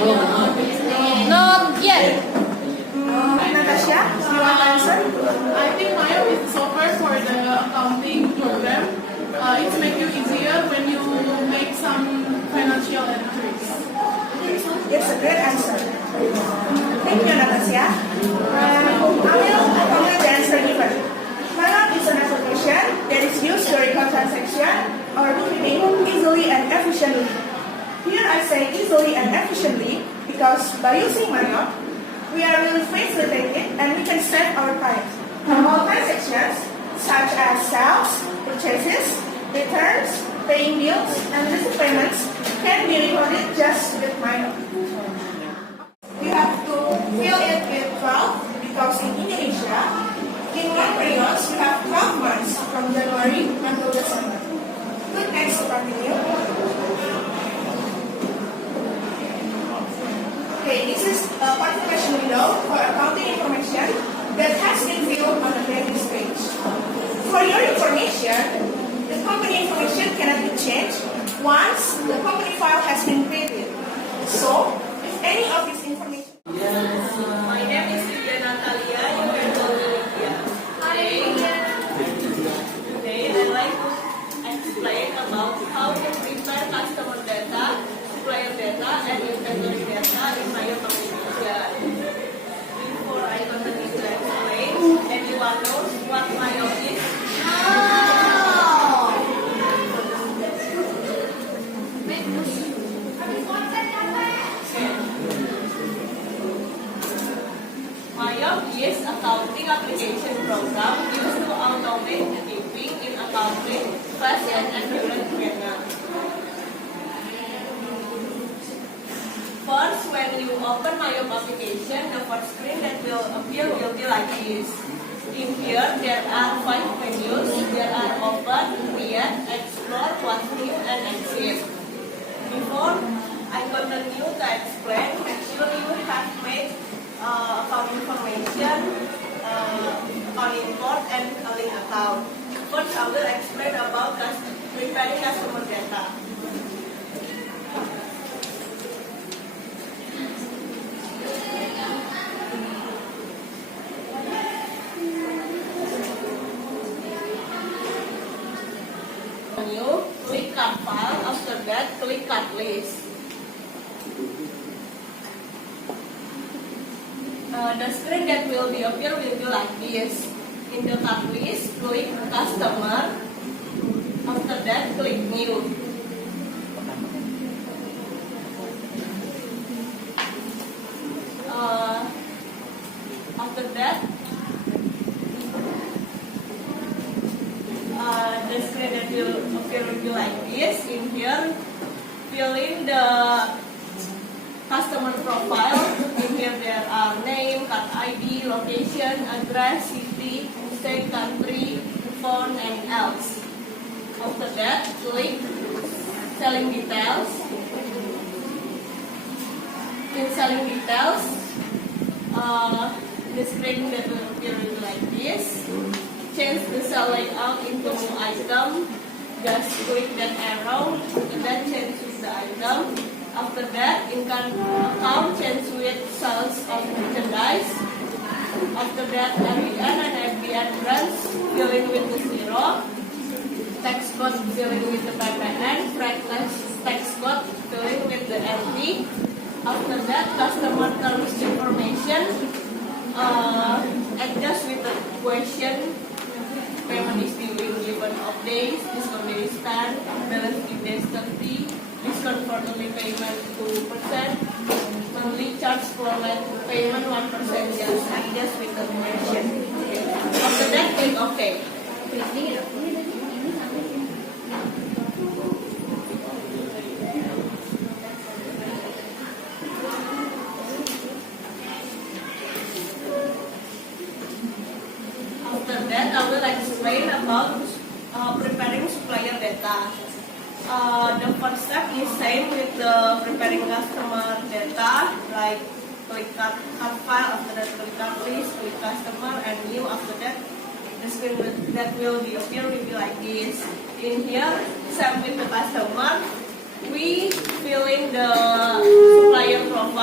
Not yet. Natasha, you want to answer? I think MYOB is software for the accounting program. It's make you easier when you make some financial entries. It's a great answer. Thank you, Natasha. I will complete the answer given. MYOB is an application that is used to record transaction or bookkeeping easily and efficiently. Here I say easily and efficiently because by using MYOB, we are really facilitated and we can save our time. All transactions such as sales, purchases, returns, paying bills, and receipt payments can be recorded just with MYOB. You have to fill it with 12 because in Indonesia, in one period we have 12 months from January until December. Good, next to continue. Okay, this is a confirmation window for accounting information that has been viewed on the previous page. For your information, the company information cannot be changed once the company file has been created. So, if any of this information... My name is Natalia. You can call me Lydia. Today, I'd like to explain about how to prepare customer data, supplier data, and inventory data in MYOB application. Before I continue to explain, anyone knows what MYOB is? MYOB is accounting application program used to automate bookkeeping in accounting fast and accurate manner. First, when you open MYOB application, the first screen that will appear will be like this. In here, there are 5 menus. There are open, create, explore, what's new, and exit. Before I continue to explain, make sure you have made account information, account import, and a link account. First, I will explain about preparing customer data. Menu, click card file. After that, click card list. The screen that will be appear will be like this. In the card list, click customer. After that, click new. After that, the screen that will appear will be like this. In here, fill in the customer profile. In here there are name, card ID, location, address, city, state, country, phone, and else. After that, click selling details. In selling details, the screen that will appear will be like this. Change the cell layout into item. Just click that arrow and then change with the item. After that, account change with sales of merchandise. After that, RBN and FBN branch fill in with the 0. Text code fill in with the PPN. Fretless text code fill in with the LT. After that, customer terms information. Adjust with the question. Payment is due in given of days, discount day is 10, balance due days 30, discount for early payment 2%, monthly charge for late payment 1%, just adjust with the question. After that, click OK. After that, I will explain about preparing supplier data. The first step is same with the preparing customer data, like click card file. After that, click card list, click customer, and new. After that, the screen that will be appear will be like this. In here, same with the customer, we fill in the supplier profile.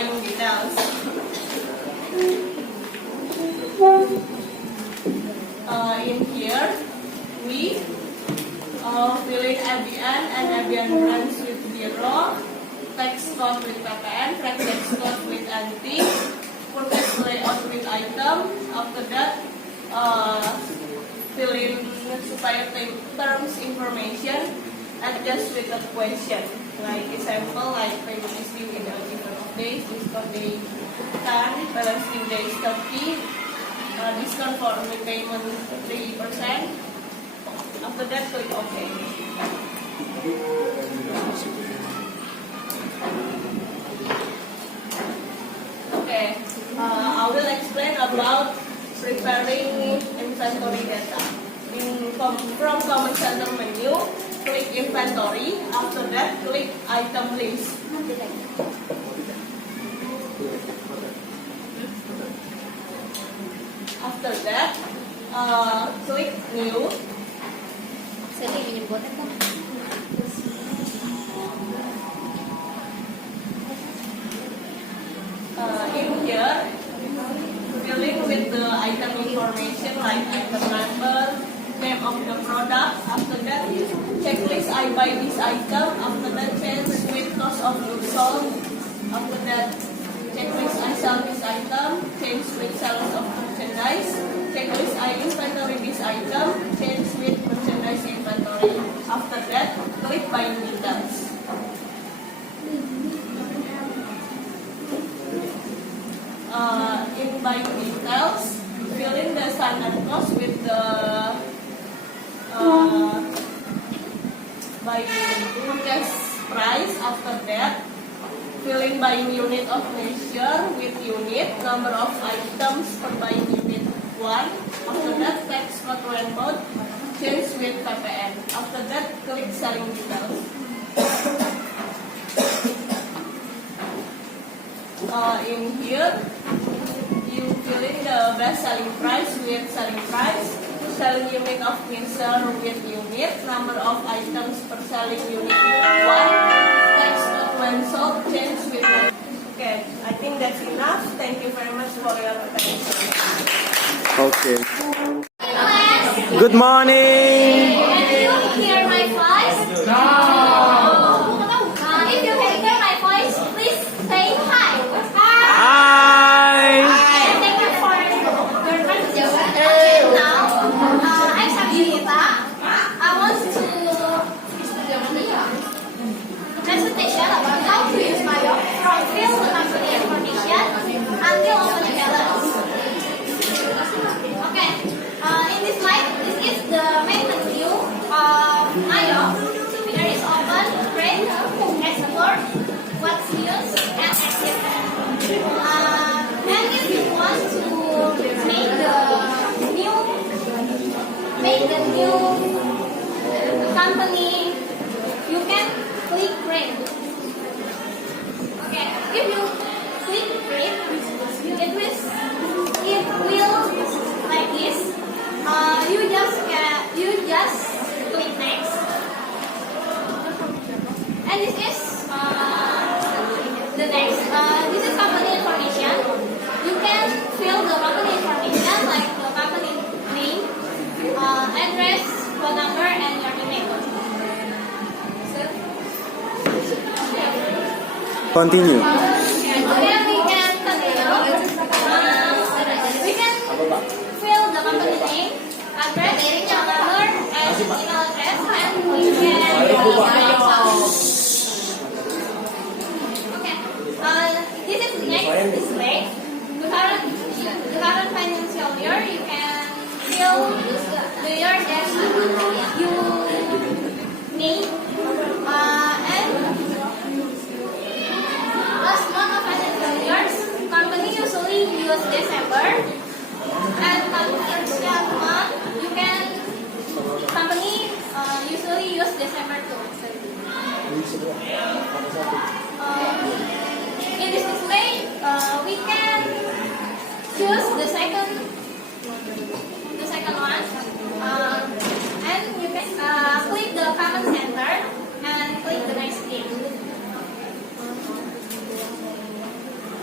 buying details. In here, we fill in ABN and ABN branch with 0, tax code with PPN, tax code with NT, purchase layout with item. After that, fill in supplier terms information, adjust with a question. Like example, like payment is due in a given of days, discount day 10, balance due day is 30, discount for early payment 3%. After that, click OK. Okay, I will explain about preparing inventory data. From Command Center menu, click inventory. After that, click item list. After that, click new. In here, filling with the item information like item number, name of the product. After that, checklist I buy this item. After that, change with cost of goods sold. After that, checklist I sell this item. Change with sales of merchandise. Checklist I inventory this item. Change with merchandise inventory. After that, click buying details. In buying details, fill in the standard cost with the buying purchase price. After that, fill in buying unit of measure with unit, number of items per buying unit 1. After that, tax code when bought, change with PPN. After that, click selling details. In here, you fill in the best selling price with selling price, selling unit of measure with unit, number of items per selling unit 1, tax code when sold, change with. Okay, I think that's enough. Thank you very much for your attention. Okay. Good morning. Can you hear my voice? No. If you can hear my voice, please say hi. Hi. Thank you for your time. Okay, now I'm Sabita. I want to presentation about how to use MYOB from fill the company information until opening balance. Okay. In this slide, this is the main menu of MYOB. There is open, create, explore, what's used, and exit. And if you want to make the new company, you can click create. Okay, if you click create, it will like this. You just click next, and this is the next. This is company information. You can fill the company information like the company name, address, phone number, and your email. Continue. Okay, we can continue. We can fill the company name, address, phone number, and email address, and we can. This is the next display. The current financial year, you can fill the year that you need, and last month of financial years, company usually use December, and kalkulator month, company usually use December too. In this display, we can choose the second one, and you can click the command center and click the next game.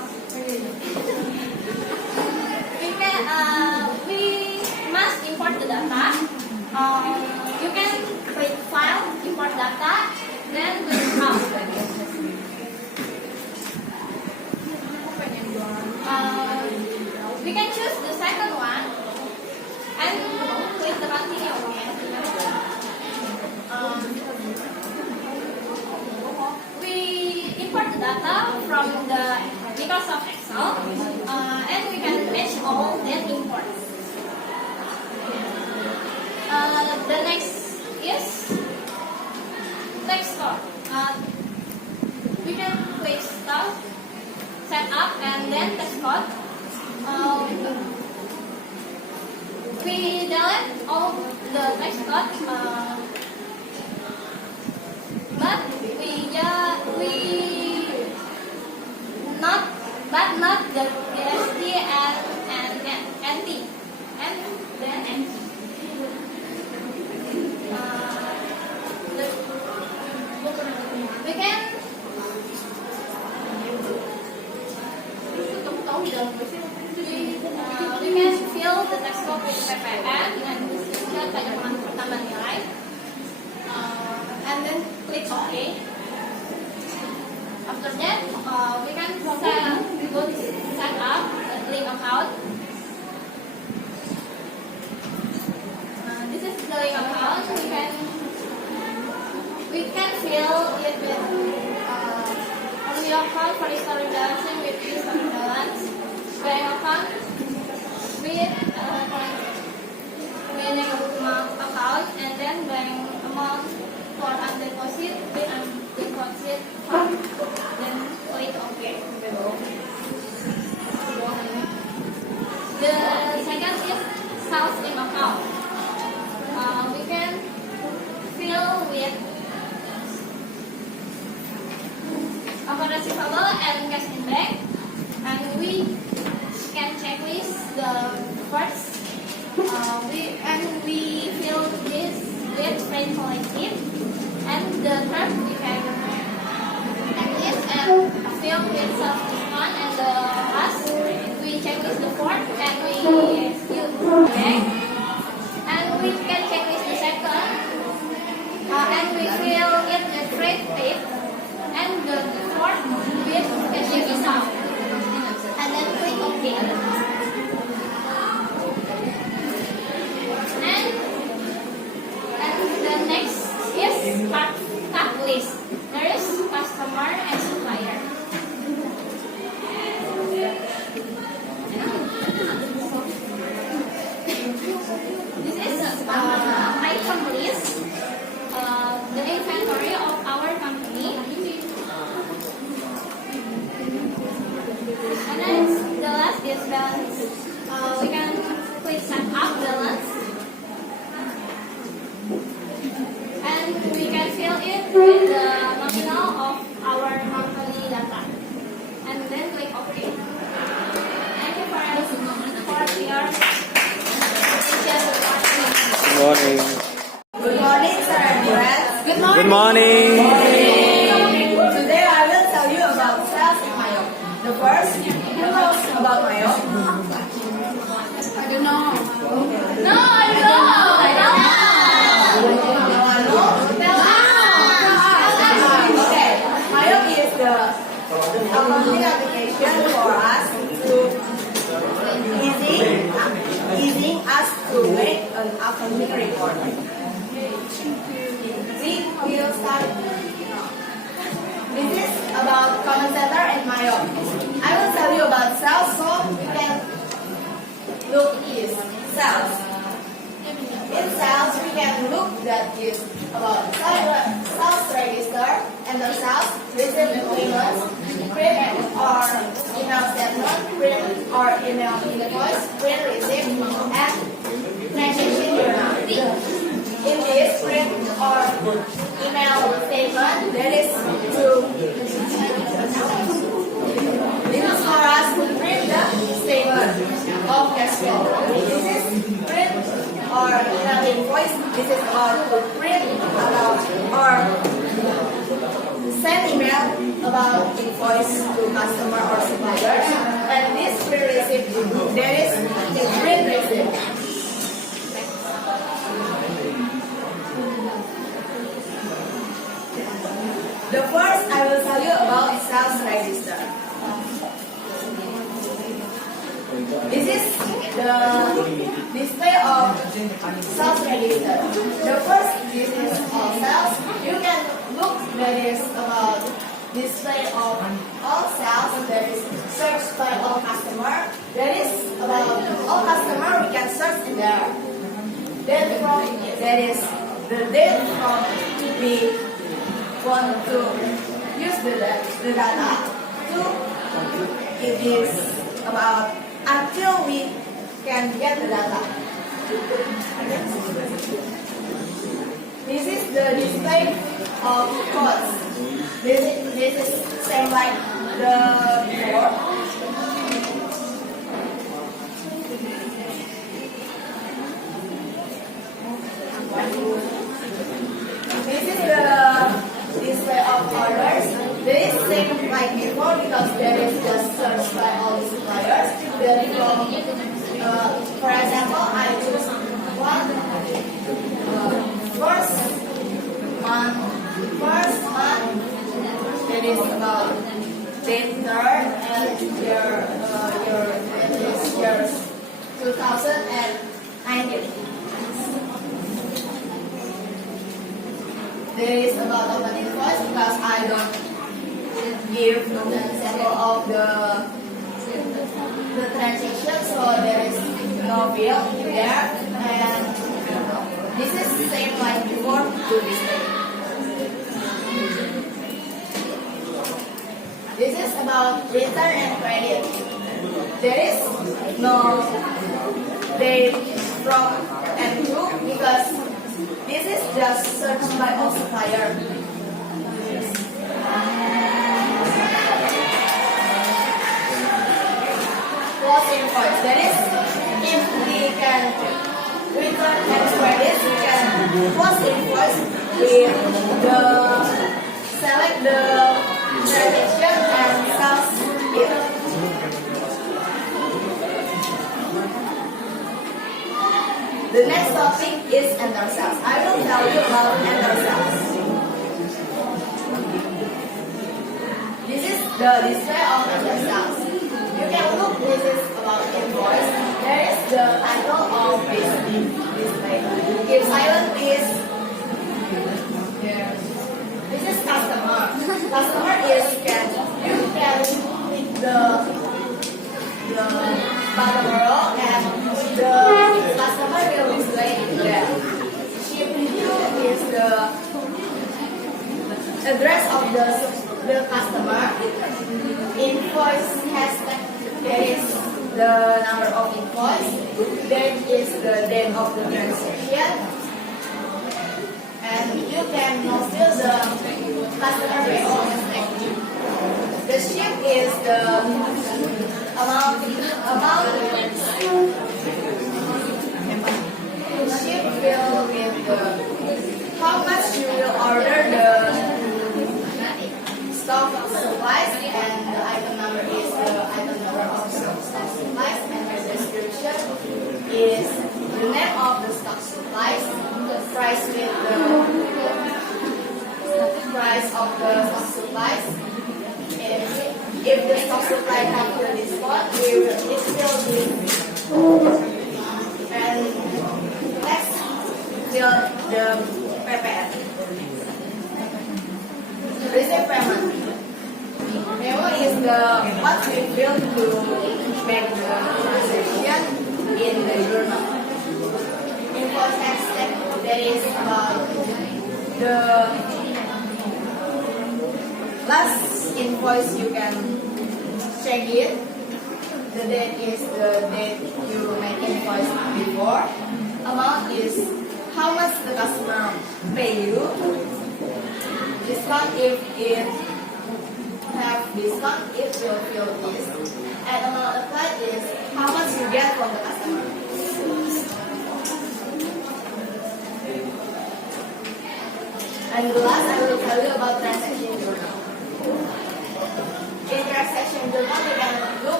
we must import the data. You can create file, import data, then click out. We can choose the second one and click the continue again. We import the data from the Microsoft Excel and we can match all that imports. The next is text store. We can click start, set up, and then text code. We delete all the text code, but not the GST and NT, and then NT. We can fill the text box with PPN dengan tulisnya tajaman pertama nilai, and then click OK. After that, we can set up a link account. This is the link account. We can fill it with only account for historic balance with historic balance, bank account with account, and then bank amount for undeposit with undeposit fund. Then click OK. The second is sales in account. We can fill with account receivable and cash in bank, and we can checklist the first. We fill this with trade collective, and the third we can checklist and fill with self discount, and the last we checklist the fourth and we use bank, and we can checklist the second, and we fill it with trade tip, and the fourth with cash discount, and then click OK. And the next is card list. There is customer and supplier. This is item list, the inventory of our company. And then the last is balance. We can click set up balance, and we can fill it with the nominal of our company data, and then click OK. Thank you for your attention. Good morning. Good morning, sir and friends. Good morning. Today I will tell you about sales in MYOB. The first, who knows about MYOB? I don't know. No, I don't know. I don't know. Okay, MYOB is the accounting application for us to easing us to make an accounting report. We will start. This is about common center and MYOB. I will tell you about sales, so we can look is sales. In sales, we can look that is about sales register and the sales receipt payments, print or email statement, print or email invoice, print receipt, and transaction journal. In this print or email statement, there is two. This is for us to print the statement of cash flow. This is print or email invoice. This is for to print about or send email about invoice to customer or suppliers. And this free receipt, there is green receipt. The first I will tell you about sales register. This is the display of sales register. The first this is all sales. You can look there is about display of all sales. There is search by all customer. There is about all customer we can search in there. Then from there is the date from we want to use the data to it is about until we can get the data. This is the display of codes. This is same like the before. This is the display of orders. There is same like before because there is just search by all the suppliers. Then from, for example, I choose one first month. That is about date third and your is years 2019. There is about open invoice because I don't give an example of the transaction, so there is no bill there. And this is the same like before to display. This is about return and credit. There is no date from and to because this is just searched by all supplier. Close invoice. That is, if we can return and credit, we can close invoice with the select the transaction and sales it. The next topic is enter sales. I will tell you about enter sales. This is the display of enter sales. You can look, this is about invoice. There is the title of this display. If silent is there. This is customer. Customer is you can click the bottom row and the customer will display it there. Ship review is the address of the customer. Invoice hashtag, there is the number of invoice. There is the date of the transaction. And you can fill the customer BO hashtag. The ship is the amount ship will with the how much you will order the stock supplies, and the item number is the item number of stock supplies, and the description is the name of the stock supplies, the price with the price of the stock supplies. If the stock supply have the discount, it will be. And next, fill the PPN. Receipt payment. Memo is the what we fill to make the transaction in the journal. Invoice hashtag, that is about the last invoice you can check it. The date is the date you make invoice before. Amount is how much the customer pay you. Discount if it have discount, it will fill this. And amount applied is how much you get from the customer. And the last I will tell you about transaction journal. In transaction journal, you can look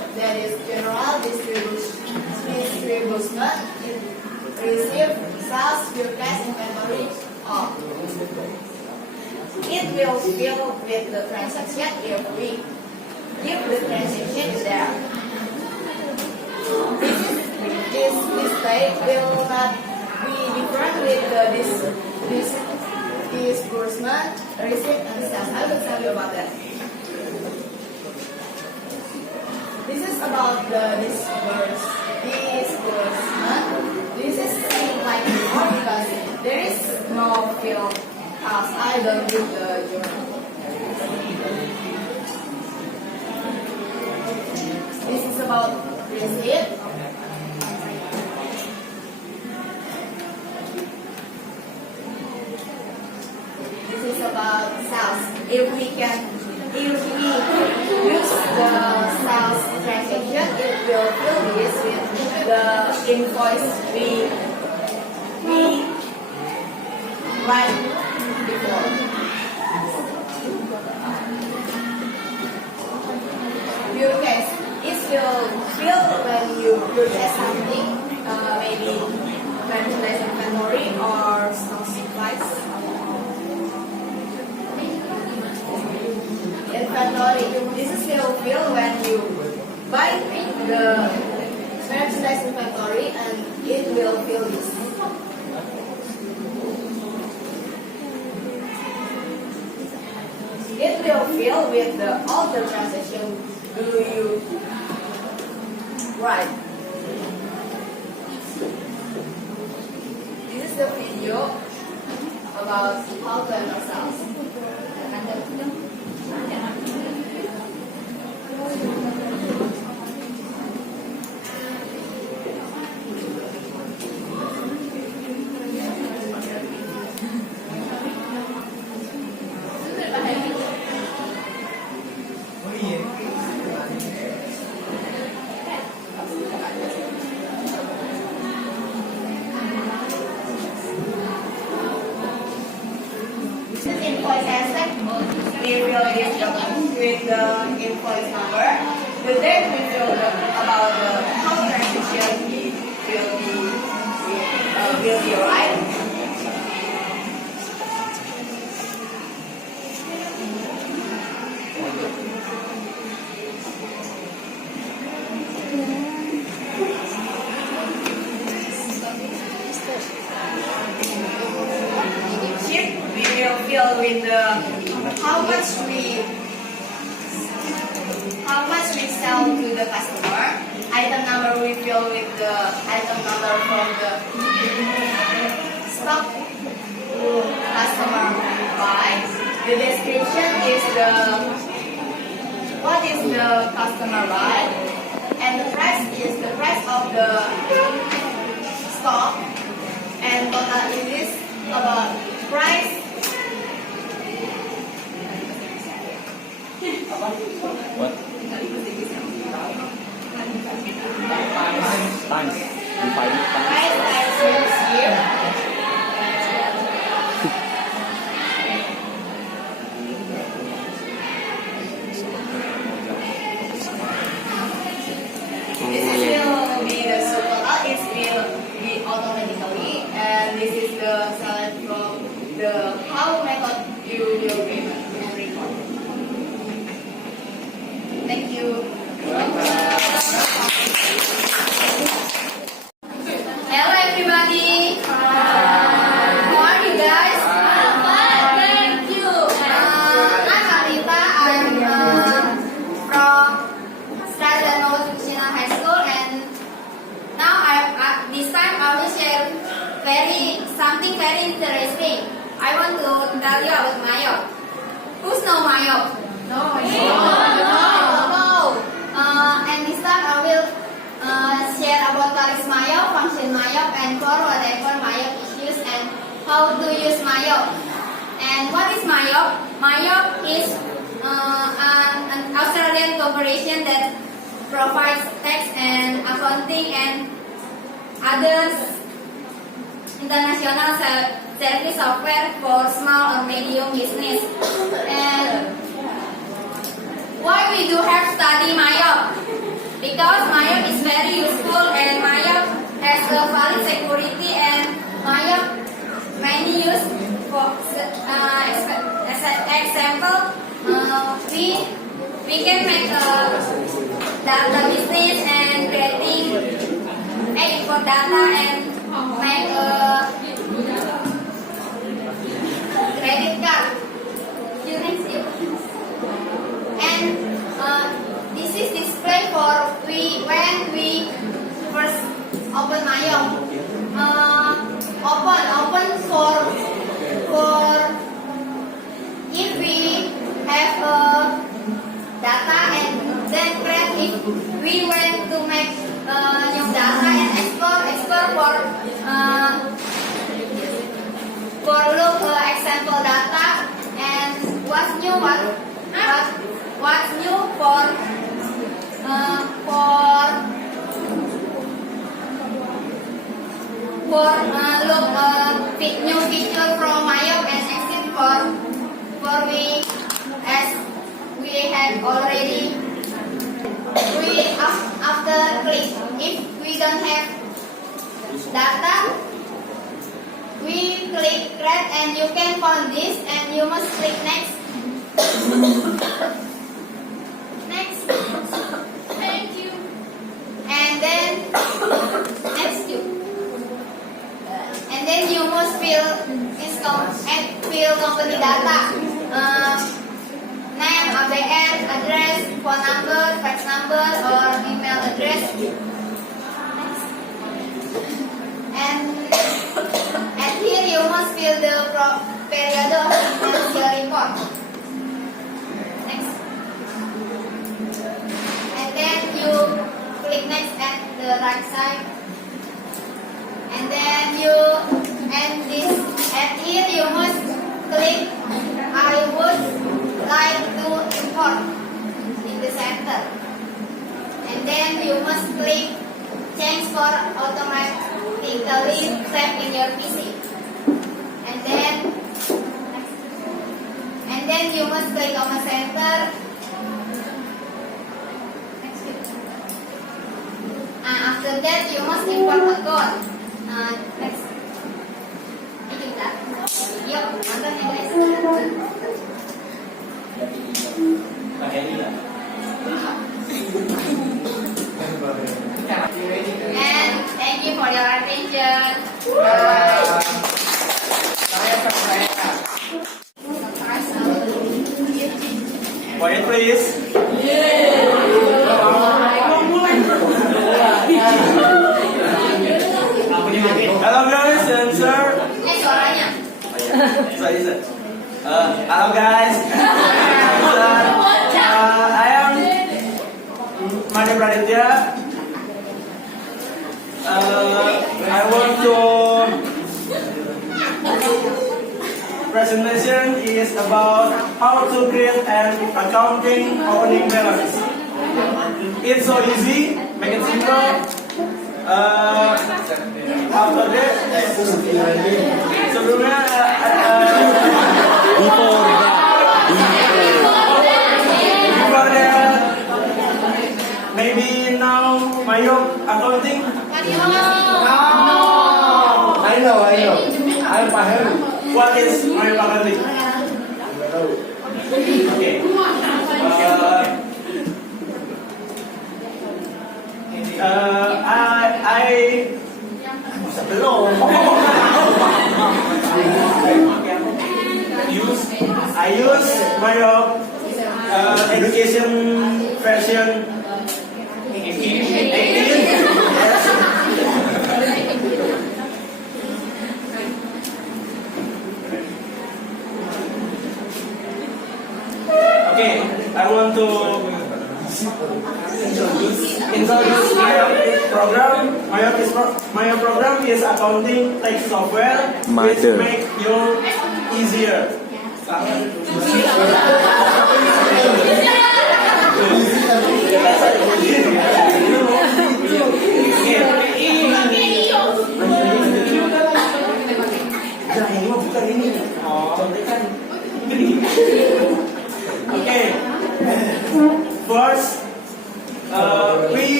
that is general distribution, receive, sales, purchase, inventory, all. It will fill with the transaction if we give the transaction there. This mistake will not be different with the disbursement, receipt, and sales. I will tell you about that. This is about the disbursement. This is same like before because there is no field as I don't read the journal. This is about receipt. This is about sales. If we use the sales transaction, it will fill this with the invoice we write before. Purchase. It will fill when you purchase something, maybe merchandise inventory or stock supplies. Inventory. This is will fill when you buy the merchandise inventory and it will fill this. It will fill with all the transactions do you write. This is the video about how to enter sales. Invoice asset, we will give with the invoice number. The date we will about how transaction will be right. Fill with the how much we sell to the customer. Item number we fill with the item number from the stock customer buy. The description is what is the customer buy, and the price is the price of the stock, and total is about price. What? Times. Divide it times. Price times here. This will be the total. It will be automatically, and this is the select from the how method you will record. Thank you. Hello everybody. How are you guys? Thank you. I'm Alita. I'm from Strada Daan Mogot High School, and now this time I will share something very interesting. I want to tell you about MYOB. Who's know MYOB? No. And this time I will share about tariff MYOB, function MYOB, and for whatever MYOB is used and how to use MYOB. And what is MYOB? MYOB is an Australian corporation that provides tax and accounting and other international service software for small or medium business. And why we do have study MYOB? because MYOB is very useful and MYOB has a valid security and MYOB many use for as an example we can make a data business and creating import data and make a credit card. And this is display for when we first open MYOB. Open for if we have data and then create if we want to make new data and export for look example data and what's new for look new feature from MYOB and exit for we as we have already after click if we don't have data we click create and you can find this and you must click next. Next. Thank you. And then next you. And then you must fill this fill company data. Name, ABN, address, phone number, fax number, or email address. And here you must fill the period of financial report. Next. And then you click next at the right side. And then here you must click I would like to import in the center. And then you must click change for automatically save in your PC. And then you must click on the center. After that you must import a code. Next. Yuk, nonton ya guys. And thank you for your attention. Bye. Quiet please. Hello guys and sir. Suaranya. Hello guys. I am Mani Praditya. I want to presentation is about how to create an accounting opening balance. It's so easy, make it simple. After that, sebelumnya before that, maybe now MYOB accounting. I know. I'm paham. What is MYOB accounting? Okay. I use MYOB education version 18. Okay, I want to introduce MYOB program. MYOB program is accounting tax software which make you easier. Okay. First, we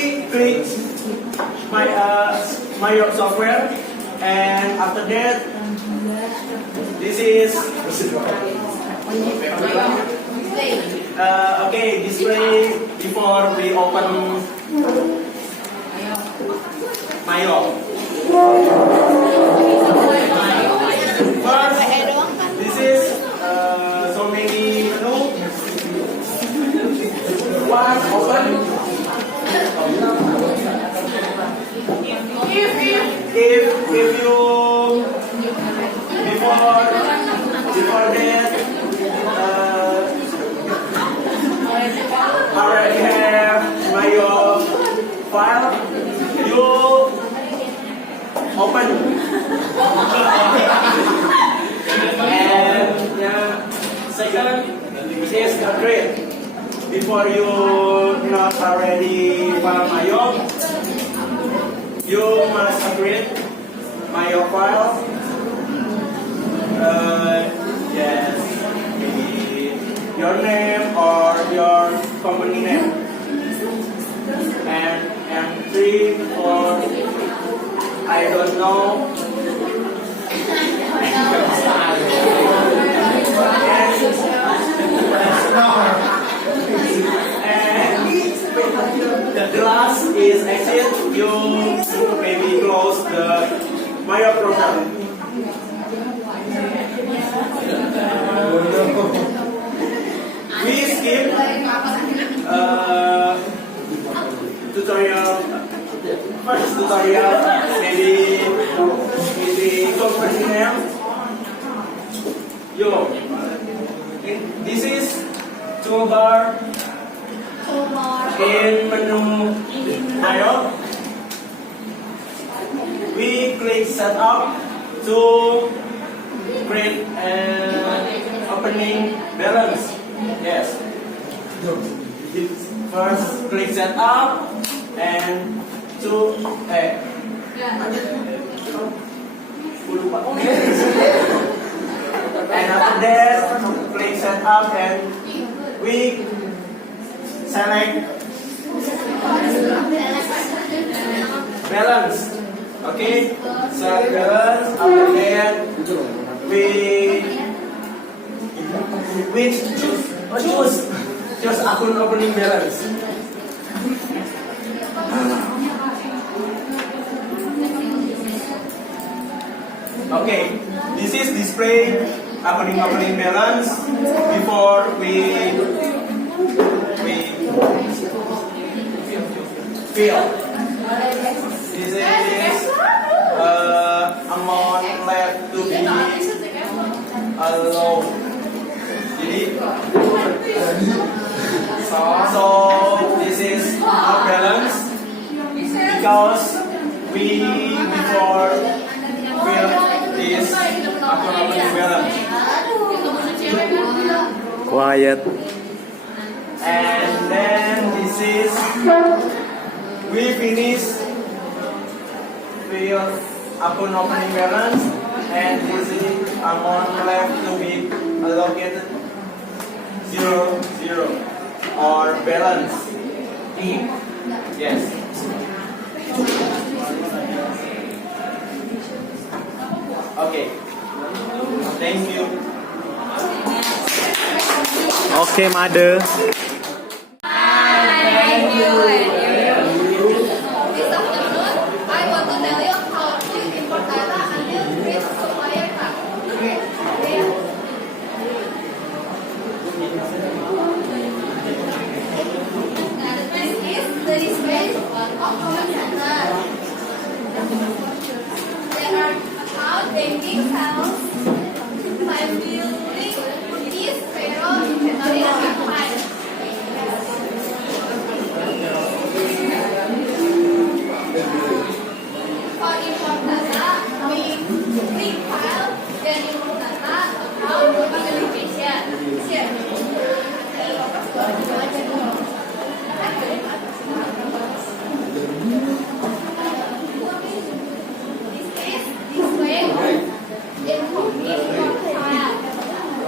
MYOB software, and after that, this is okay, display before we open MYOB. First, this is so many menu. One open. If you before that already have MYOB file, you open and second is upgrade. Before you not already file MYOB, you must upgrade MYOB file. Yes, maybe your name or your company name, and 3 or I don't know. And the last is exit. You maybe close the MYOB program. We skip tutorial. First tutorial, maybe company name. This is toolbar in menu MYOB. We click setup to create an opening balance. Yes. First click setup and to and after that click setup and we select balance. Okay, select balance. After that we choose akun opening balance. Okay, this is display opening balance before we fill. This is amount left to be allowed. So this is our balance because we before fill this opening balance. Quiet. And then this is we finish fill opening balance, and this is amount left to be allocated 0 or balance. Yes. Okay. Thank you. Okay, mother. This afternoon, I want to tell you how to import data until reach supplier card. This is the display of common center. There are account, banking, sales, time billing, fees, payroll, inventory, and account. For import data, we click file, then import data, account, authentication. This is display import file.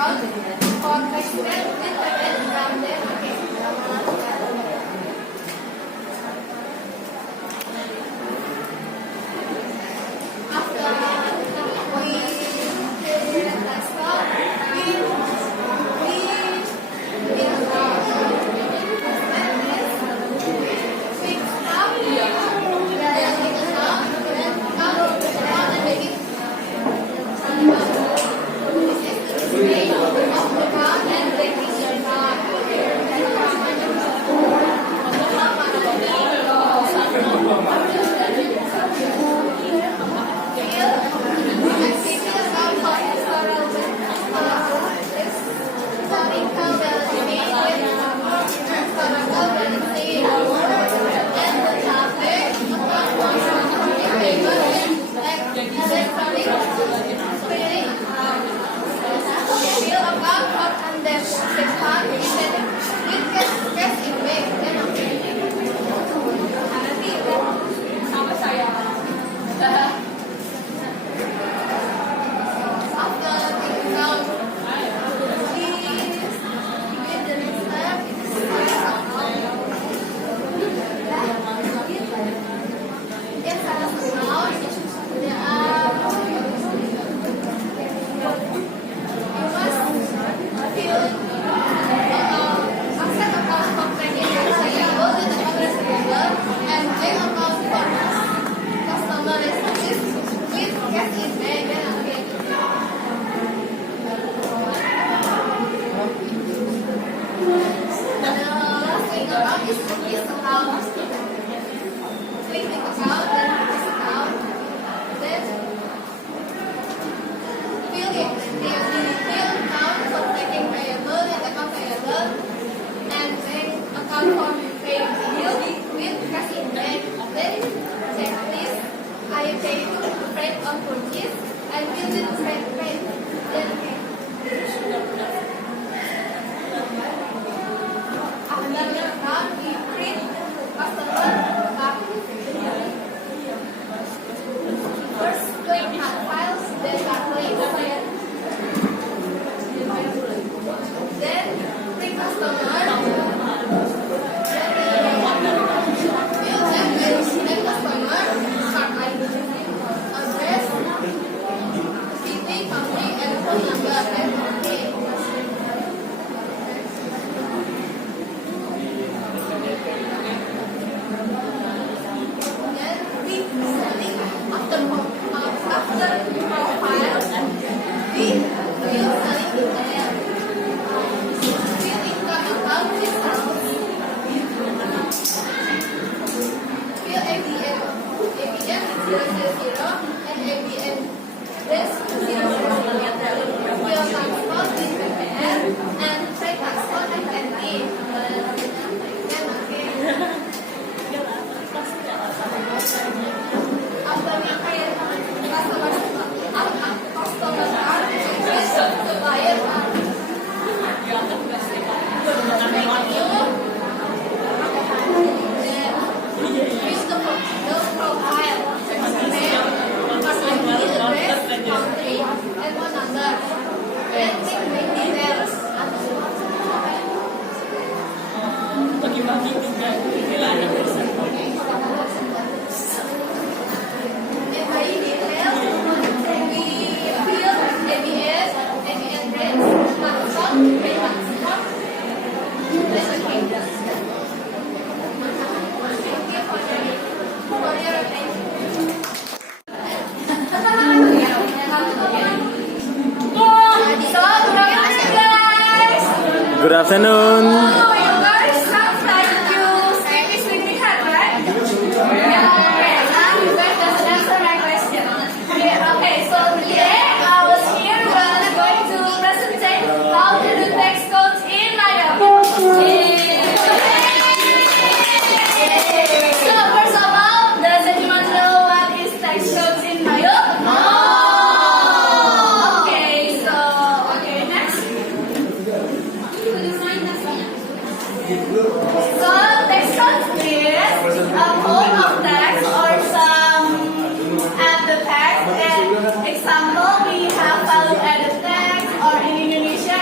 account for president with payment from them. Okay. After we let's go. Good afternoon. Oh, you guys sounds like you speak this with the cat, right? Yeah, okay. You guys doesn't answer my question. Yeah, okay, so today I was here going to present how to do text codes in MYOB. So first of all, does anyone know what is text codes in MYOB? No. Okay, next. So text codes is a form of text or some added text. And example, we have value added text, or in Indonesia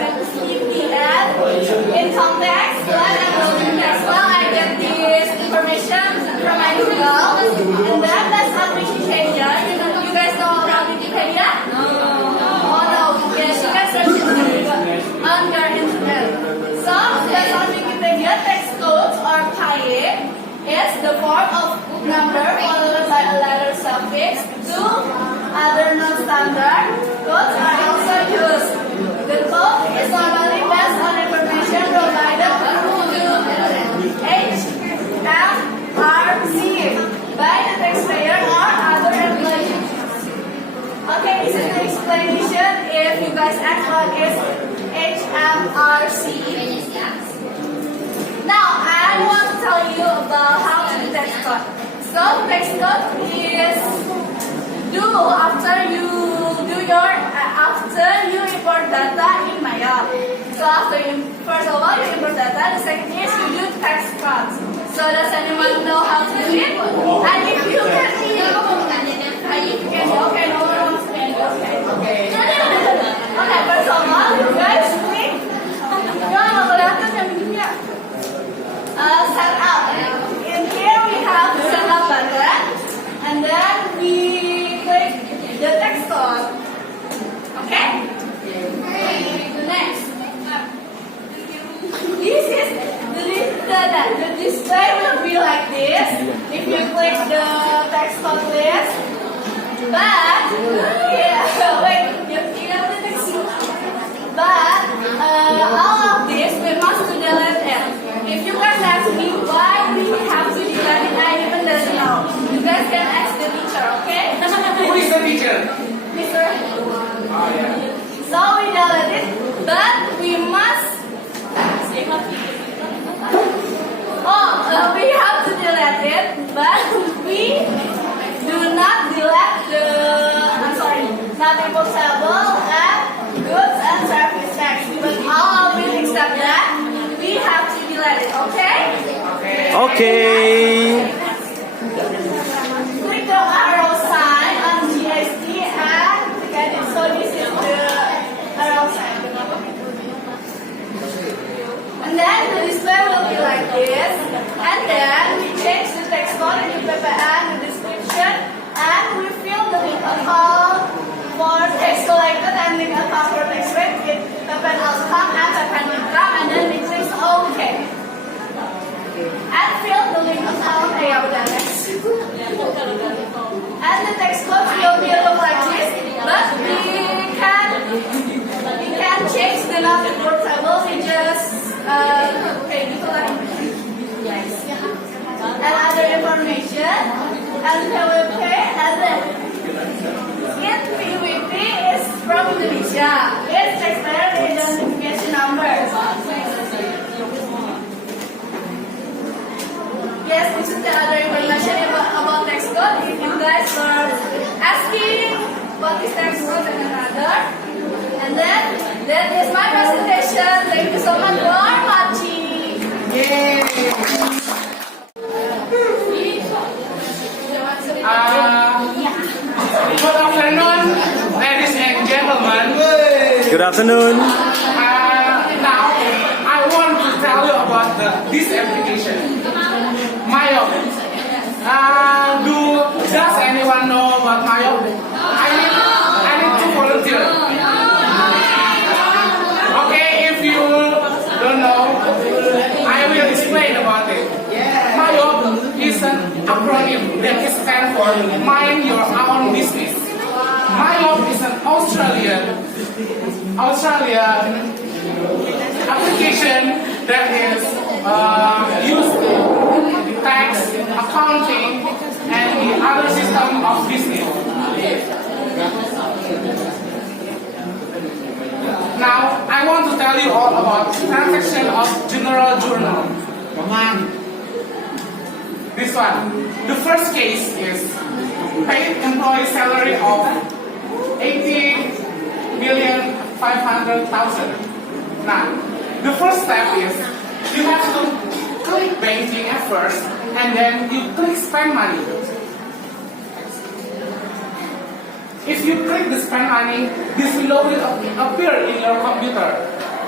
CPF income tax. When I'm loading as well, I get this information from my Google, and then that's on Wikipedia. You guys know about Wikipedia? No. Oh no. Yes, you guys search it on your internet. So that's on Wikipedia. Tax codes or paye is the form of number followed by a letter suffix. Two other non-standard codes are also used. The code is normally based on information provided to HMRC by the taxpayer or other employees. Okay, this is the explanation. If you guys ask what is HMRC. Now, I want to tell you about how to do tax code. So, tax code is do after you import data in MYOB. So, first of all, you import data. The second is you do tax codes. So, does anyone know how to do it? And if you can, okay, no one wants to end. Okay. Okay, first of all, you guys click. Set up. In here we have the set up button, and then we click the text code. Okay? Next. This is the display will be like this if you click the text code list. But wait, you have the text. But all of this we must delete it. If you guys ask me why we have to delete it, I even doesn't know. You guys can ask the teacher, okay? Who is the teacher? Mister. Oh yeah. So we delete it, but we must. We have to delete it, but we do not delete the. I'm sorry, not impossible and goods and service tax. But all of it except that we have to delete it. Okay? Okay. Click the arrow sign on GST and get it. So this is the arrow sign. And then the display will be like this. And then we change the text code into PPN, the description, and we fill the link account for tax collected and link account for tax rate with PPN outcome and PPN income, and then we click OK. And fill the link account. And the text code will be look like this, but we can change the not importable. We just and other information, and PWP, and then PWP is from Indonesia. It's taxpayer identification number. Yes, this is the other information about tax code. If you guys are asking what is tax code and another, and then that is my presentation. Thank you so much for watching. Yay! Good afternoon, ladies and gentlemen. Good afternoon. Now, I want to tell you about this application, MYOB. Does anyone know about MYOB? I need to volunteer. Okay, if you don't know, I will explain about it. MYOB is an acronym that stands for Mind Your Own Business. MYOB is an Australian application that is used in tax, accounting, and the other system of business. Now, I want to tell you all about transaction of general journal. Come on. This one. The first case is paid employee salary of 80,500,000. Now, the first step is you have to click banking at first, and then you click spend money. If you click the spend money, this below will appear in your computer.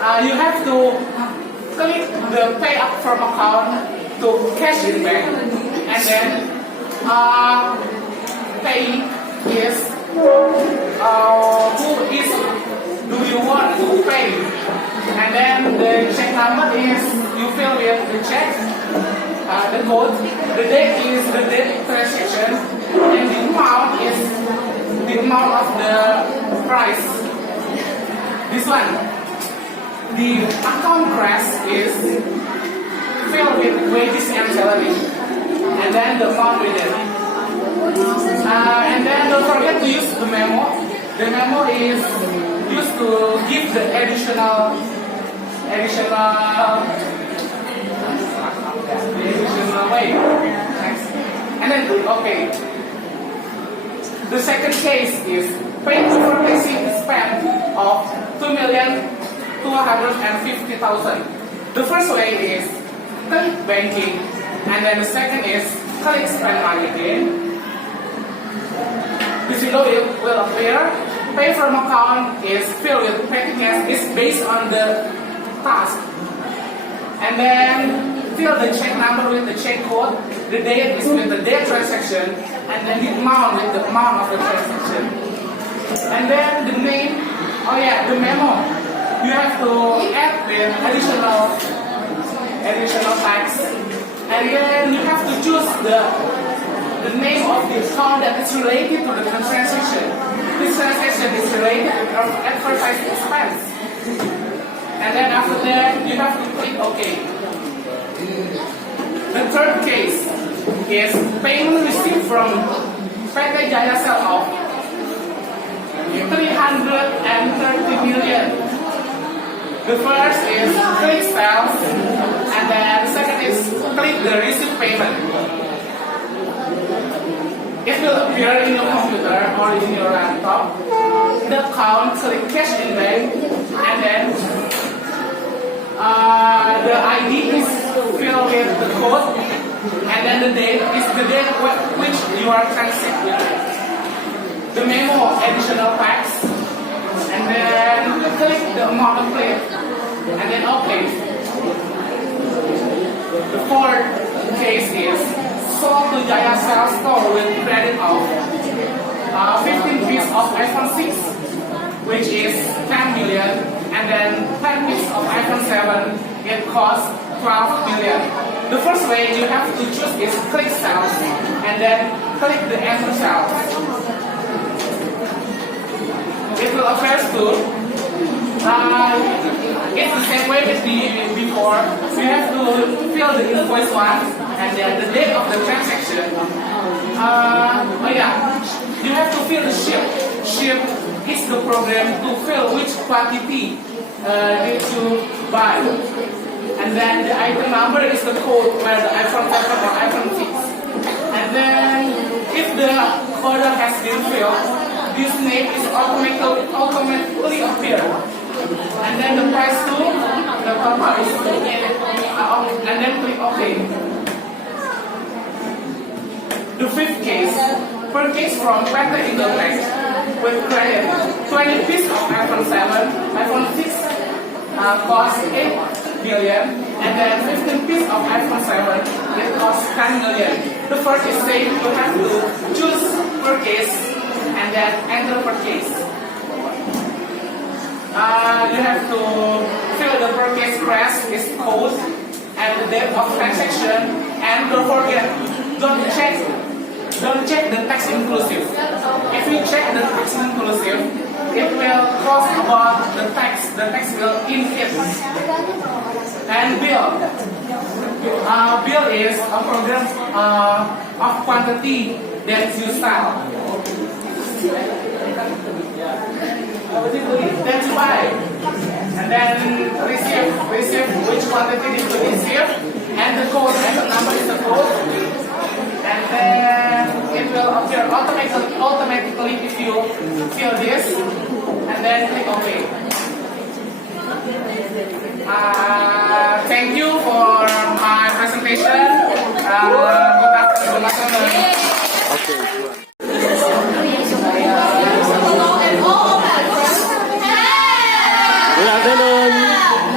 you have to click the pay up from account to cash in bank, and then pay is who is do you want to pay, and then the check number is you fill with the check, the code, the date is the date transaction, and the amount is the amount of the price. This one, the account crash is filled with wages and salary, and then the amount with it. And then don't forget to use the memo. The memo is used to give the additional way. Next. And then okay. The second case is pay to purchasing spend of 2,250,000. The first way is click banking, and then the second is click spend money again. This window will appear. Pay from account is filled with petty cash, is based on the task. And then fill the check number with the check code. The date is with the date transaction, and then the amount with the amount of the transaction. And then the name, the memo. You have to add with additional tax. And then you have to choose the name of the account that is related to the transaction. This transaction is related to advertising expense. And then after that, you have to click OK. The third case is payment received from prakerja of 330 million. The first is click sales, and then the second is click the receive payment. It will appear in your computer or in your laptop. The account, click cash in bank, and then the ID is filled with the code, and then the date is the date which you are transacting with. The memo, additional tax, and then click the amount of plate, and then OK. The fourth case is sold to Jaya Sales Store with credit of 15 pieces of iPhone 6, which is 10 million, and then 10 pieces of iPhone 7, it costs 12 million. The first way you have to choose is click sales, and then click the enter sales. It will appear to it's the same way with the before. You have to fill the invoice once, and then the date of the transaction. You have to fill the ship. Ship is the program to fill which quantity need to buy. And then the item number is the code where the iPhone 7 or iPhone 6. And then if the order has been filled, this name is automatically appear. And then the price too, the total is and then click OK. The fifth case, purchase from Kata Internet with credit. 20 pieces of iPhone 7, iPhone 6 cost 8 million, and then 15 pieces of iPhone 7, it costs 10 million. The first is saying you have to choose purchase and then enter purchase. You have to fill the purchase price, is code, and the date of transaction, and don't forget, don't check the tax inclusive. If you check the tax inclusive, it will cost about the tax will increase. And bill is a program of quantity that you sell. That's why. And then receive which quantity need to receive, and the code, and the number is the code. And then it will appear automatically if you fill this, and then click OK. Thank you for my presentation. Good afternoon. Okay. Good afternoon.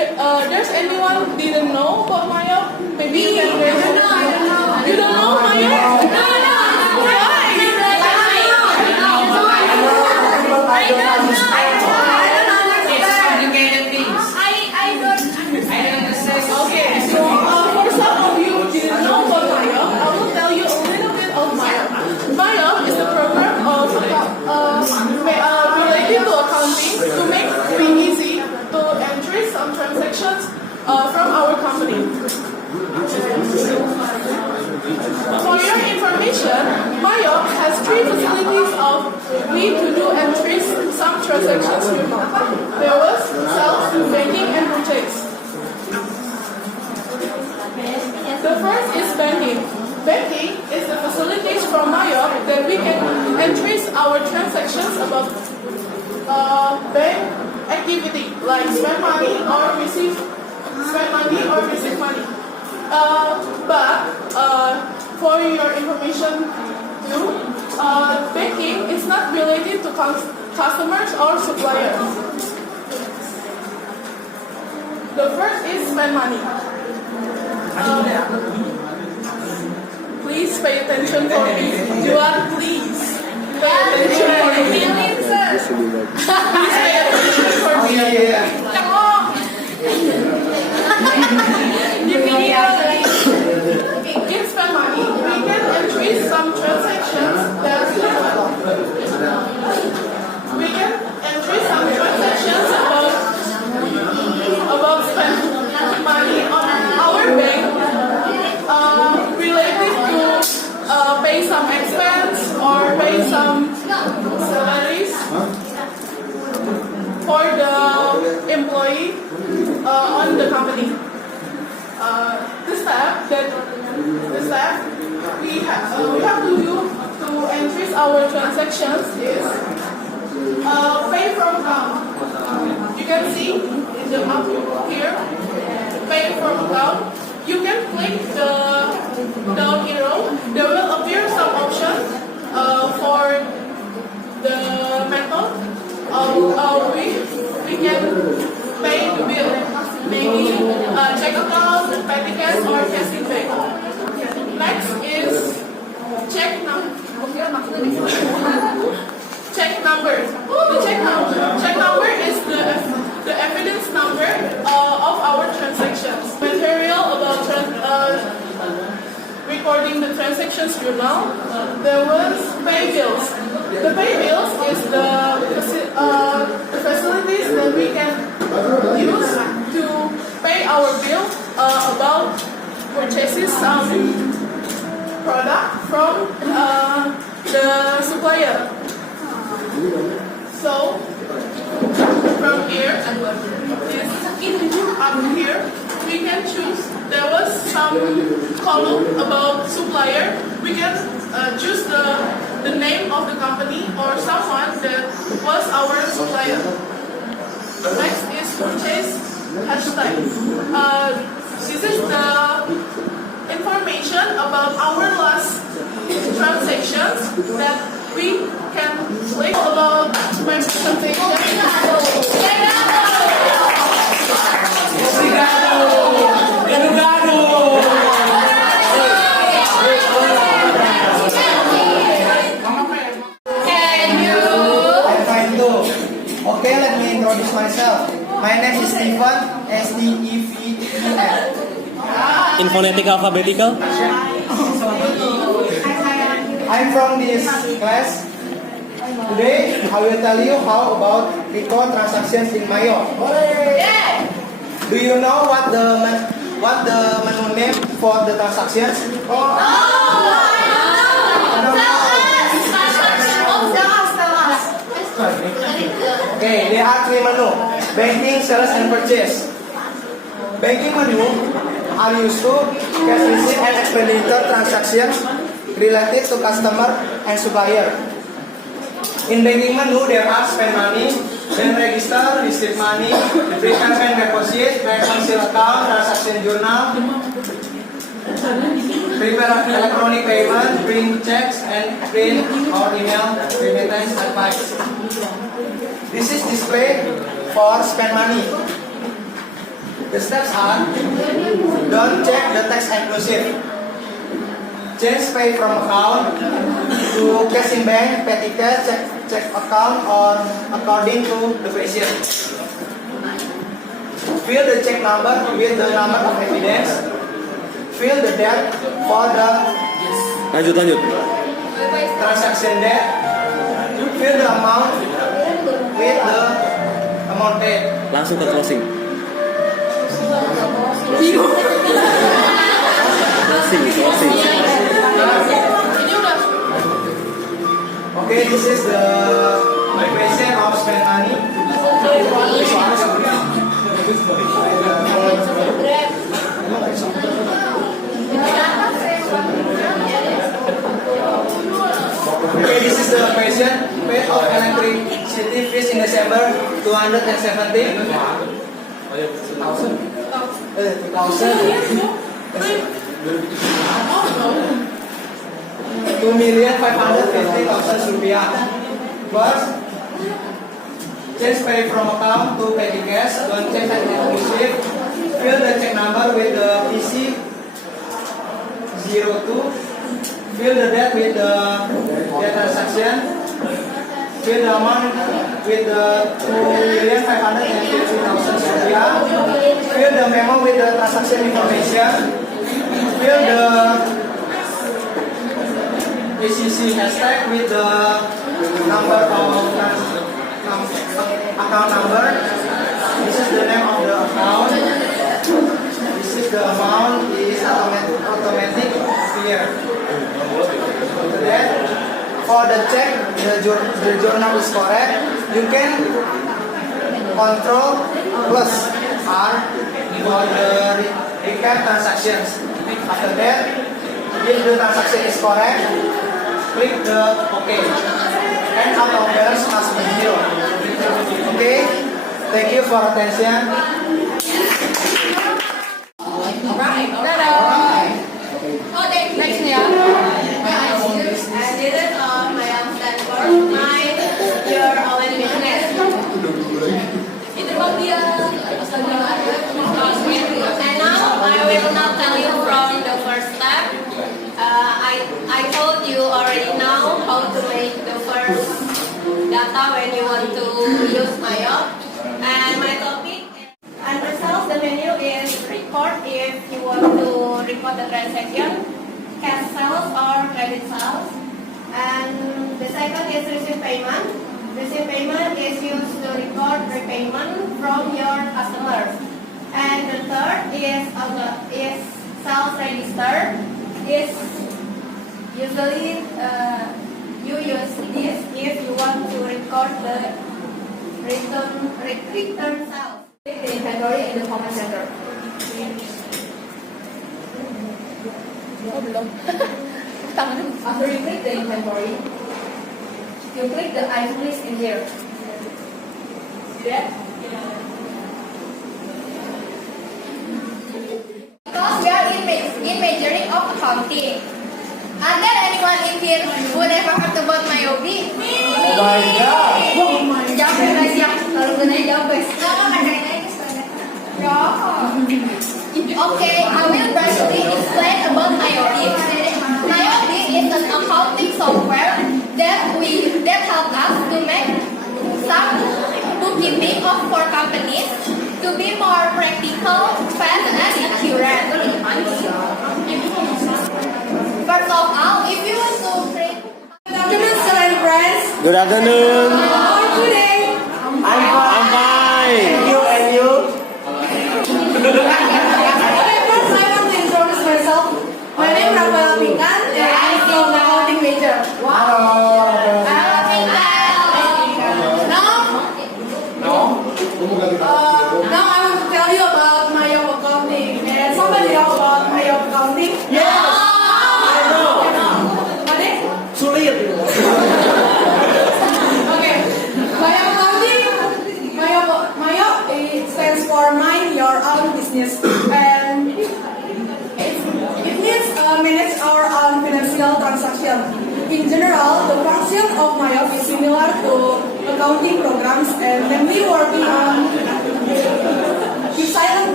there's anyone didn't know about MYOB? Maybe you can raise it. You don't know MYOB? Okay, so for some of you who didn't know about MYOB, I will tell you a little bit of MYOB. MYOB is a program related to accounting to make it easy to entry some transactions from our company. For your information, MYOB has 3 facilities of we to do entries some transactions per month. There was sales, banking, and purchase. The first is banking. Banking is the facilities from MYOB that we can entries our transactions about bank activity like spend money or receive money. But for your information too, banking is not related to customers or suppliers. The first is spend money. Please pay attention for me. Juan, please pay attention for me. Please pay attention for me. In spend money, we can entry some transactions that we can entry some transactions about spend money on our bank related to pay some expense or pay some salaries for the employee on the company. The step we have to do to increase our transactions is pay from account. You can see in the map here, pay from account. You can click the down arrow. There will appear some options for the method. We can pay the bill, maybe check account, pay tickets, or casing bank. Next is check number. Check number. The check number is the evidence number of our transactions. Material about recording the transactions journal. There was pay bills. The pay bills is the facilities that we can use to pay our bill about purchases some product from the supplier. So from here, up here, we can choose. There was some column about supplier. We can choose the name of the company or someone that was our supplier. Next is purchase hashtag. This is the information about our last transactions that we can click about my presentation. Okay, let me introduce myself. My name is Stephen, S-T-E-V-E-N. In phonetic alphabetical? I'm from this class. Today, I will tell you how about record transactions in MYOB. Do you know what the menu name for the transactions? Okay, there are 3 menu: banking, sales, and purchase. Banking menu are used to cash receipt and expenditure transactions related to customer and supplier. In banking menu, there are spend money, then register, receive money, prepare and deposit, reconcile account, transaction journal, prepare electronic payment, print checks, and print or email remittance advice. This is display for spend money. The steps are: don't check the text inclusive. Change pay from account to cash in bank, petty cash, check account, or according to the fashion. Fill the check number with the number of evidence. Fill the date for the Lanjut. transaction date. Fill the amount with the amount paid. Langsung ke closing. Closing. Okay, this is the question of spend money. Okay, this is the question. Pay of electricity fees in December 270. 2,550,000 rupiah. First, change pay from account to petty cash. Don't check that inclusive. Fill the check number with the PC 02. Fill the date with the date transaction. Fill the amount with the 2,550,000 rupiah. Fill the memo with the transaction information. Fill the ACC hashtag with the number of account number. This is the name of the account. This is the amount is automatic here. Then for the check, the journal is correct. You can control plus R for the recap transactions. After that, if the transaction is correct, click the OK. And out of balance must be 0. Okay? Thank you for attention. Alright. Okay, next year. And this is my stand for mind your own business. Itu dia. And now I will not tell you from the first step. I told you already now how to make the first data when you want to use MYOB. And my topic under sales, the menu is record if you want to record the transaction, cash sales or credit sales. And the second is receive payment. Receive payment is used to record repayment from your customers. And the third is sales register. Is usually you use this if you want to record the return sales. Click the inventory in the comment center. After you click the inventory, you click the item list in here. See that? Because we are in majoring of accounting. Are there anyone in here who never heard about MYOB? Oh my God! Jawab ya guys ya. Kalau gunanya jawab guys. Okay, I will briefly explain about MYOB. MYOB is an accounting software that helps us to make some bookkeeping for companies to be more practical, fast, and accurate. First of all, if you want to print. Good afternoon, student friends. Good afternoon. How are you today? I'm fine. And you? Okay, first I want to introduce myself. My name is Rafael and I'm from the accounting major. Wow. Now I want to tell you about MYOB accounting. And somebody know about MYOB accounting? Yes! I know! What is? Sulit. Okay. MYOB accounting. MYOB it stands for mind your own business, and it means manage our own financial transaction. In general, the function of MYOB is similar to accounting programs, and namely working on keep silent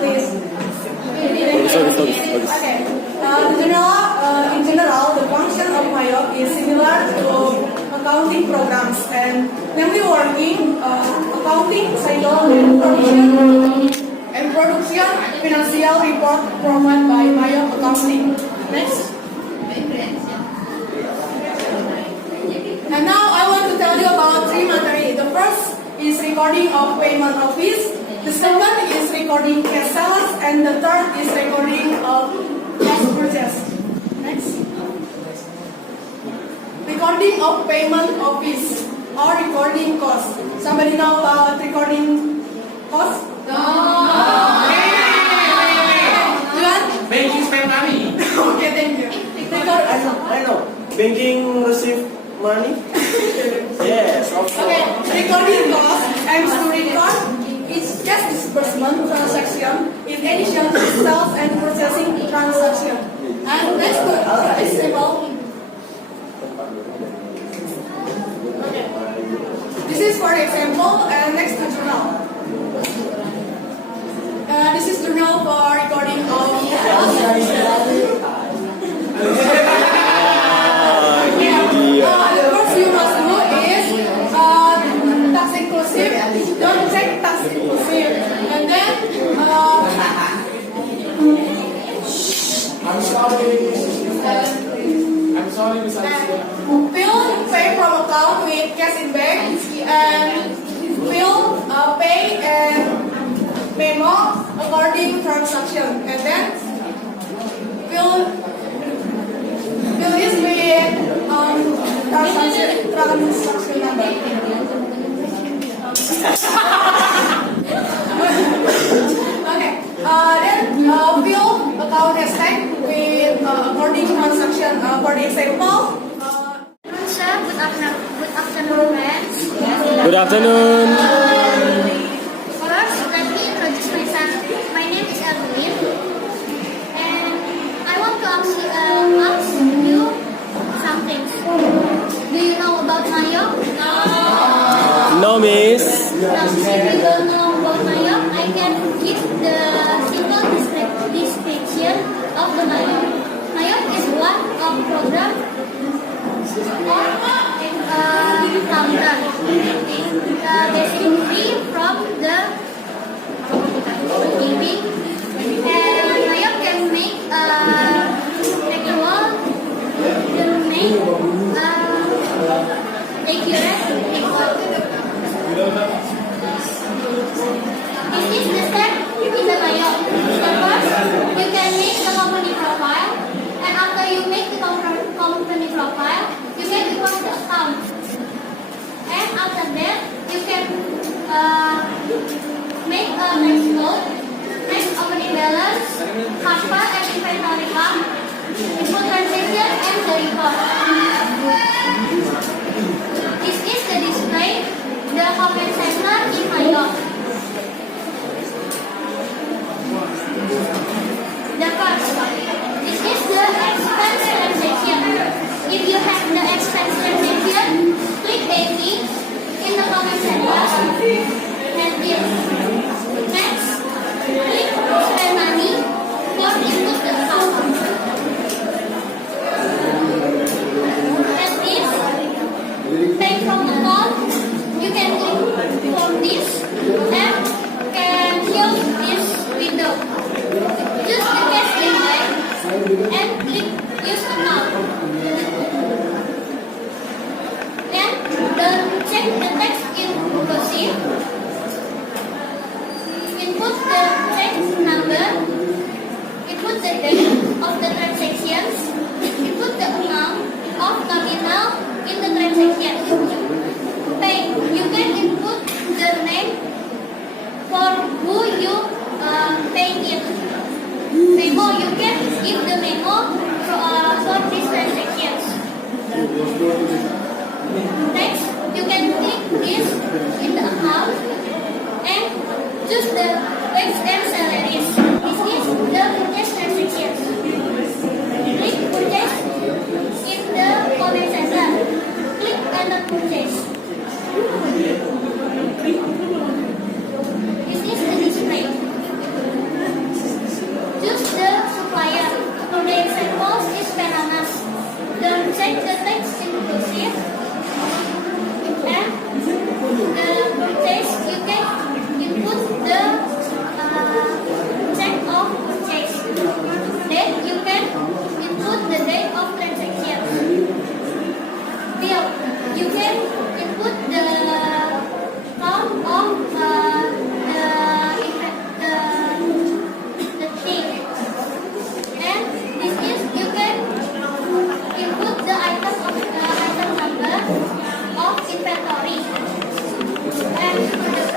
please. Bagus. Okay. In general, the function of MYOB is similar to accounting programs, and namely working, accounting, cycle, and production financial report provided by MYOB accounting. Next. And now I want to tell you about three materials. The first is recording of payment of fees. The second is recording cash sales, and the third is recording of cash purchase. Next. Recording of payment of fees or recording cost. Somebody know about recording cost? No. Banking spend money. Okay, thank you. I know. Banking receive money? Yes, of course. Okay, recording cost aims to record each cash disbursement transaction in addition to sales and purchasing transaction. And next to example. Okay. This is for example, and next to journal. This is journal for recording of the first you must do is tax inclusive. Don't check tax inclusive, and then I'm sorry, Miss Alicia. fill pay from account with cash in bank, and fill pay and memo according transaction, and then fill this with transaction number. Okay. Then fill account hashtag with according transaction. For the example. Sir, good afternoon, friends. Good afternoon. First, let me introduce myself. My name is Evelyn, and I want to ask you something. Do you know about MYOB? No, miss. Now, if you don't know about MYOB, I can give the simple description of the MYOB. MYOB is one of program calendar. Basically from the giving, and MYOB can make actual, can make accurate record. This is the step in the MYOB. First, you can make the company profile, and after you make the company profile, you can report the account. And after that, you can make a tax note, make opening balance, cash file and inventory count, input transaction and the report. This is the display, the comment center in MYOB. The first, this is the expense transaction. If you have the expense transaction, click any in the comment center and this. Next, click spend money for input the account. And this, pay from account, you can click from this and can use this window. Use the cash in bank and click use account. Then check the text inclusive. Input the text number. Input the date of the transactions. Input the amount of nominal in the transaction. Pay. You can input the name for who you pay it. Memo. You can give the memo for these transactions. Next, you can click this in the account and choose the rates and salaries. This is the purchase transactions. Click purchase in the comment center. Click enter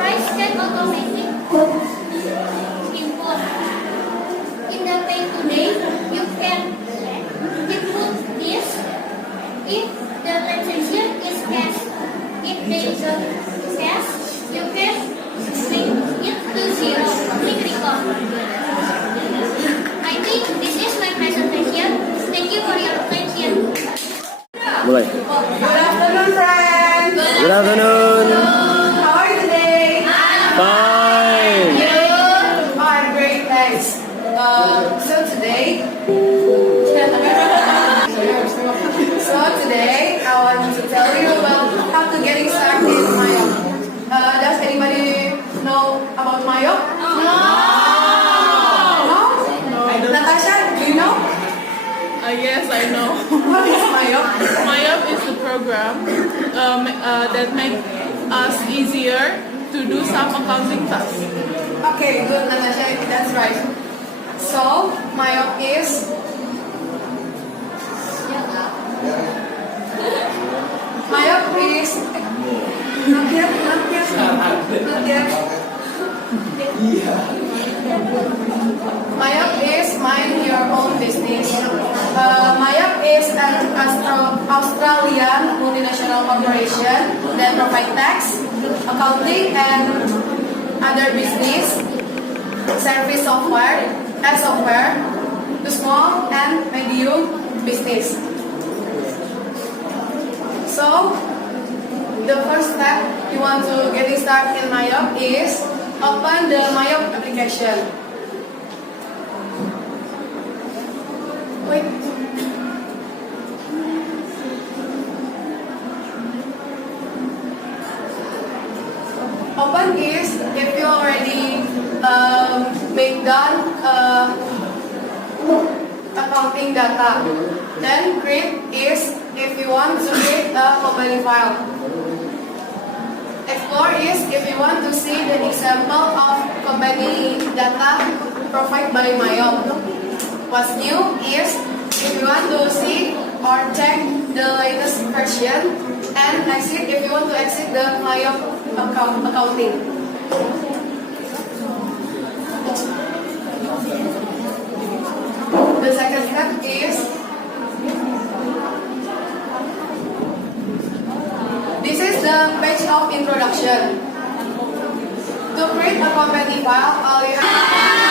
price can automatic input. In the pay today, you can input this. If the transaction is cash, if there is a cash, you can bring it to zero. Click record. I think this is my presentation. Thank you for your attention. Mulai. Good afternoon, friends. Good afternoon. How are you today? Fine. Oh, I'm great, thanks. So today I want to tell you about how to getting started in MYOB. Does anybody know about MYOB? No. Natasha, do you know? Yes, I know. What is MYOB? MYOB is the program that makes us easier to do some accounting tasks. Okay, good, Natasha. That's right. So MYOB is not yet. MYOB is mind your own business. MYOB is an Australian multinational corporation that provides tax, accounting, and other business service software to small and medium business. So, the first step you want to get started in MYOB is open the MYOB application. Wait. Open is if you already make done accounting data. Then create is if you want to create a company file. Explore is if you want to see the example of company data provided by MYOB. What's new is if you want to see or check the latest version, and exit if you want to exit the MYOB accounting. The second step is this is the page of introduction. To create a company file, all you have